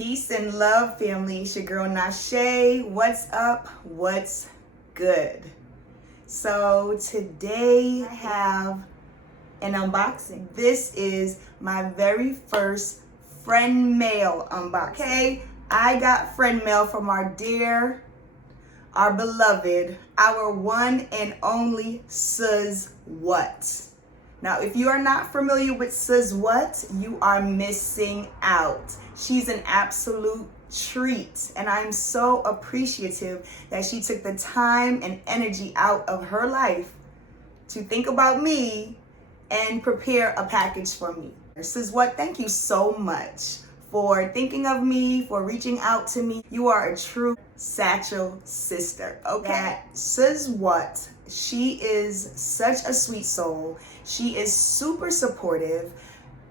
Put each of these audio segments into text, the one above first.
Peace and love, family. It's your girl Nashe. What's up? What's good? So today I have an unboxing. This is my very first friend mail unboxing. Okay, I got friend mail from our dear, our beloved, our one and only Xoxo. Now, if you are not familiar with Xoxo, you are missing out. She's an absolute treat, and I'm so appreciative that she took the time and energy out of her life to think about me and prepare a package for me. Xoxo, thank you so much for thinking of me, for reaching out to me. You are a true satchel sister, okay? Xoxo, she is such a sweet soul. She is super supportive.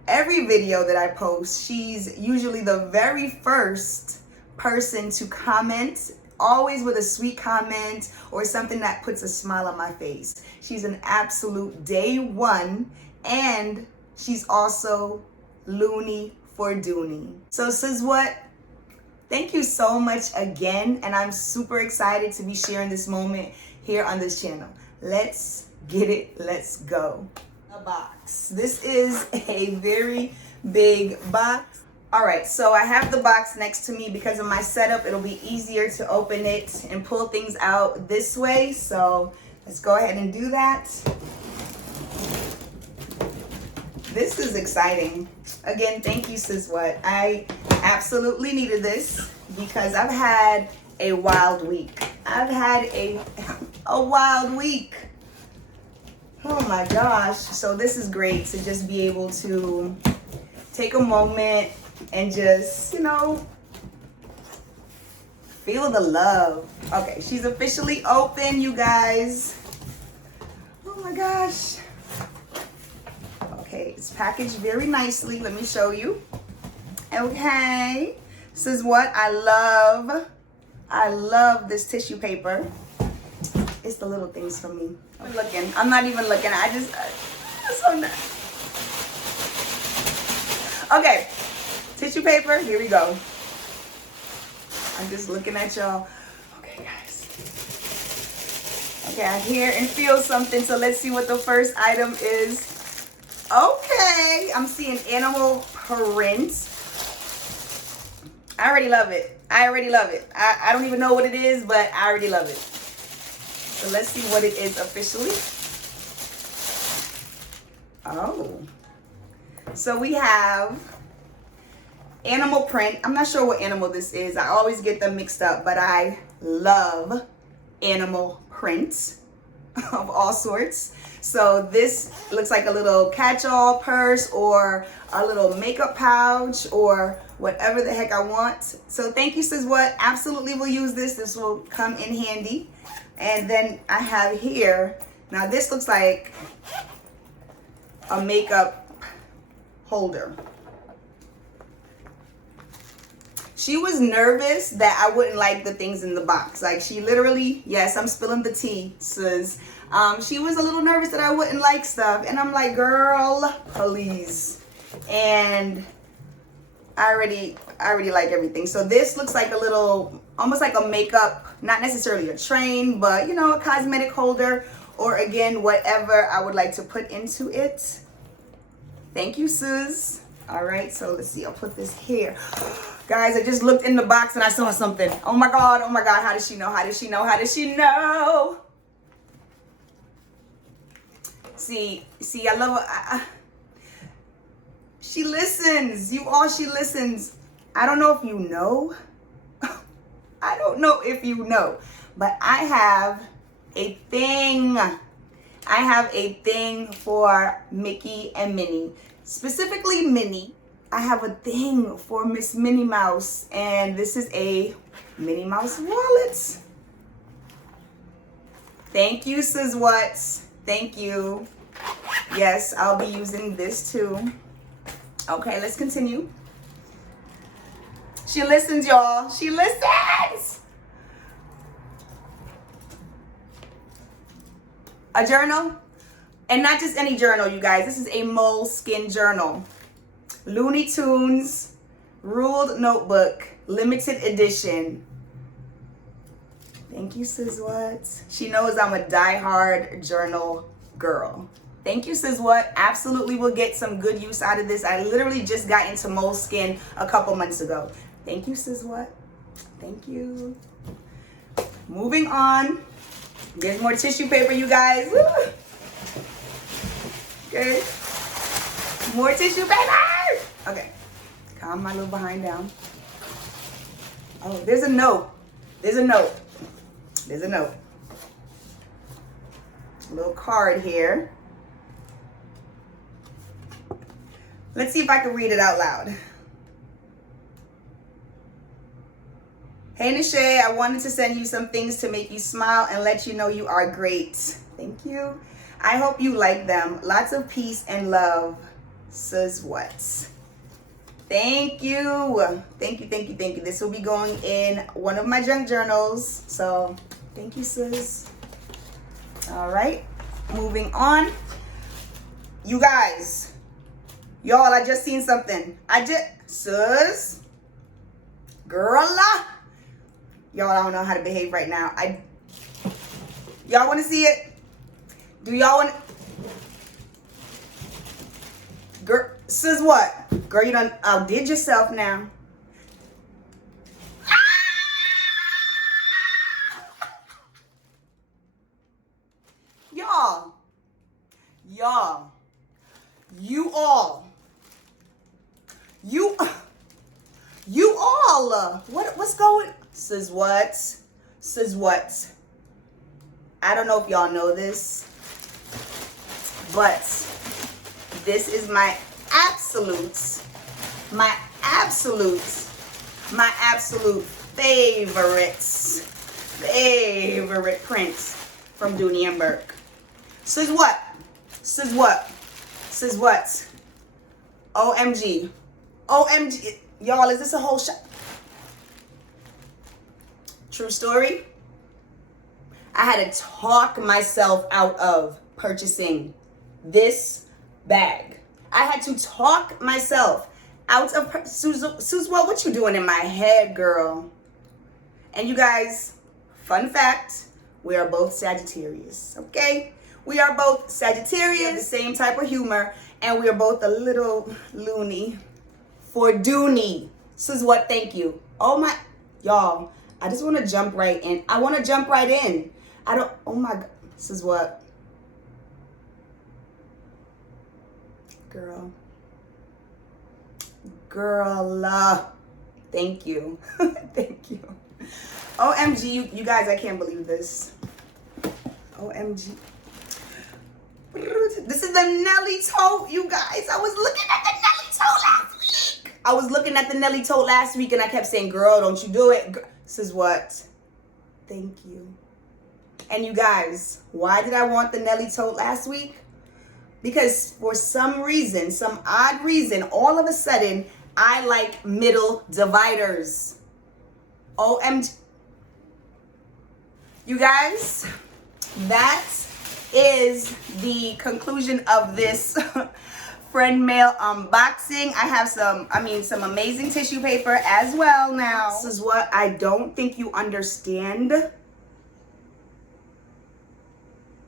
Every video that I post, she's usually the very first person to comment, always with a sweet comment or something that puts a smile on my face. She's an absolute day one, and she's also loony for Dooney. So Xoxo, thank you so much again, and I'm super excited to be sharing this moment here on this channel. Let's get it, let's go. A box. This is a very big box. All right, so I have the box next to me because of my setup. It'll be easier to open it and pull things out this way. So let's go ahead and do that. This is exciting. Again, thank you, Xoxo. I absolutely needed this because I've had a wild week. I've had a wild week. Oh my gosh. So this is great to just be able to take a moment and just, feel the love. Okay, she's officially open, you guys. Oh my gosh. Okay, it's packaged very nicely. Let me show you. Okay, this is what I love. I love this tissue paper. It's the little things for me. I'm not even looking. It's so nice. Okay, tissue paper. Here we go. I'm just looking at y'all. Okay, guys. Okay, I hear and feel something. So let's see what the first item is. Okay, I'm seeing animal prints. I already love it. I don't even know what it is, but I already love it. So let's see what it is officially. Oh. So we have animal print. I'm not sure what animal this is. I always get them mixed up, but I love animal prints of all sorts. So this looks like a little catch-all purse or a little makeup pouch or whatever the heck I want. So thank you, Xoxo. Absolutely will use this. This will come in handy. And then I have here, now this looks like a makeup holder. She was nervous that I wouldn't like the things in the box. Like she literally, yes, I'm spilling the tea, sis. She was a little nervous that I wouldn't like stuff. And I'm like, girl, please. And I already like everything. So this looks like a little, almost like a makeup, not necessarily a train, but a cosmetic holder, or again, whatever I would like to put into it. Thank you, Xoxo. All right, so let's see, I'll put this here. Guys, I just looked in the box and I saw something. Oh my God, how does she know? How does she know? See, I love her. She listens, she listens. I don't know if you know. I don't know if you know, but I have a thing. I have a thing for Mickey and Minnie, specifically Minnie. I have a thing for Miss Minnie Mouse, and this is a Minnie Mouse wallet. Thank you, Xoxo. Thank you. Yes, I'll be using this too. Okay, let's continue. She listens, y'all. She listens. A journal. And not just any journal, you guys. This is a moleskin journal. Looney Tunes Ruled Notebook, limited edition. Thank you, sis what? She knows I'm a diehard journal girl. Thank you, sis what? Absolutely will get some good use out of this. I literally just got into moleskin a couple months ago. Thank you, sis what? Thank you. Moving on. There's more tissue paper, you guys. Woo! Okay. More tissue paper. Okay. Calm my little behind down. Oh, there's a note. There's a note. There's a note. A little card here. Let's see if I can read it out loud. Hey, Nashay, I wanted to send you some things to make you smile and let you know you are great. Thank you. I hope you like them. Lots of peace and love. Sis what? Thank you. Thank you, thank you, thank you. This will be going in one of my junk journals. So thank you, sis. All right, moving on. You guys, y'all, I just seen something. Sis, girl, y'all, I don't know how to behave right now. Y'all want to see it? Do y'all want? Girl, sis, what? Girl, you done outdid yourself now. Y'all, you all, what's going? Sis what? Sis what? I don't know if y'all know this, but this is my absolute favorite print from Dooney and Burke. Sis what? Sis what? Sis what? OMG. OMG. Y'all, is this a whole shot? True story. I had to talk myself out of purchasing this bag. I had to talk myself out of Susan, what you doing in my head, girl? And you guys, fun fact, we are both Sagittarius, okay? We are both Sagittarius, the same type of humor, and we are both a little loony for Dooney. Sis what? Thank you. Oh my, y'all, I just want to jump right in. I want to jump right in. Oh my God. Sis what? Girl, thank you. Thank you. OMG, you guys, I can't believe this. OMG. This is the Nelly tote, you guys. I was looking at the Nelly tote last week. And I kept saying, girl, don't you do it. This is what? Thank you. And you guys, why did I want the Nelly tote last week? Because for some reason, some odd reason, all of a sudden, I like middle dividers. OMG. You guys, that is the conclusion of this friend mail unboxing. I have some amazing tissue paper as well now. This is what I don't think you understand.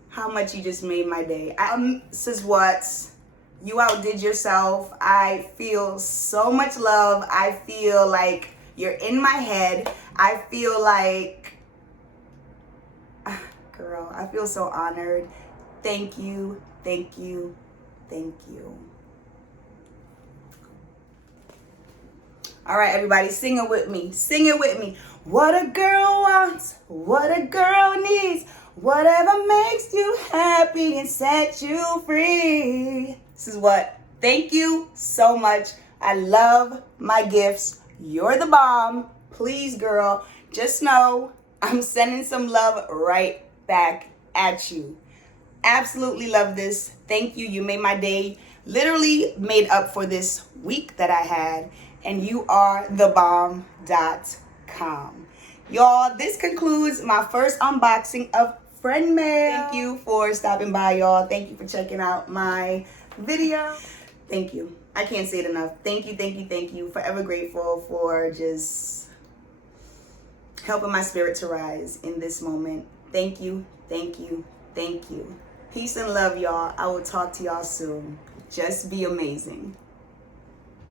How much you just made my day. This is what? You outdid yourself. I feel so much love. I feel like you're in my head. I feel like, girl, I feel so honored. Thank you, thank you, thank you. All right, everybody, sing it with me. Sing it with me. What a girl wants, what a girl needs, whatever makes you happy and set you free. This is what? Thank you so much. I love my gifts. You're the bomb. Please, girl, just know I'm sending some love right back at you. Absolutely love this. Thank you. You made my day. Literally made up for this week that I had. And you are thebomb.com. Y'all, this concludes my first unboxing of friend mail. Thank you for stopping by, y'all. Thank you for checking out my video. Thank you. I can't say it enough. Thank you, thank you, thank you. Forever grateful for just helping my spirit to rise in this moment. Thank you, thank you, thank you. Peace and love, y'all. I will talk to y'all soon. Just be amazing.